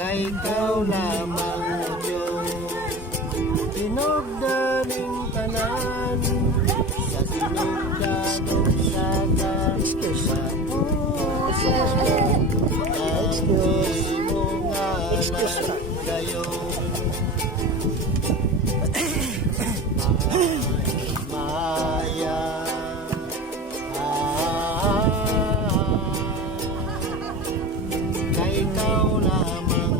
kay ikaw lamang o Diyos. Tinugdaning tanan sa tinugdanong saga sa puso. Ang iyong ngalan gayon.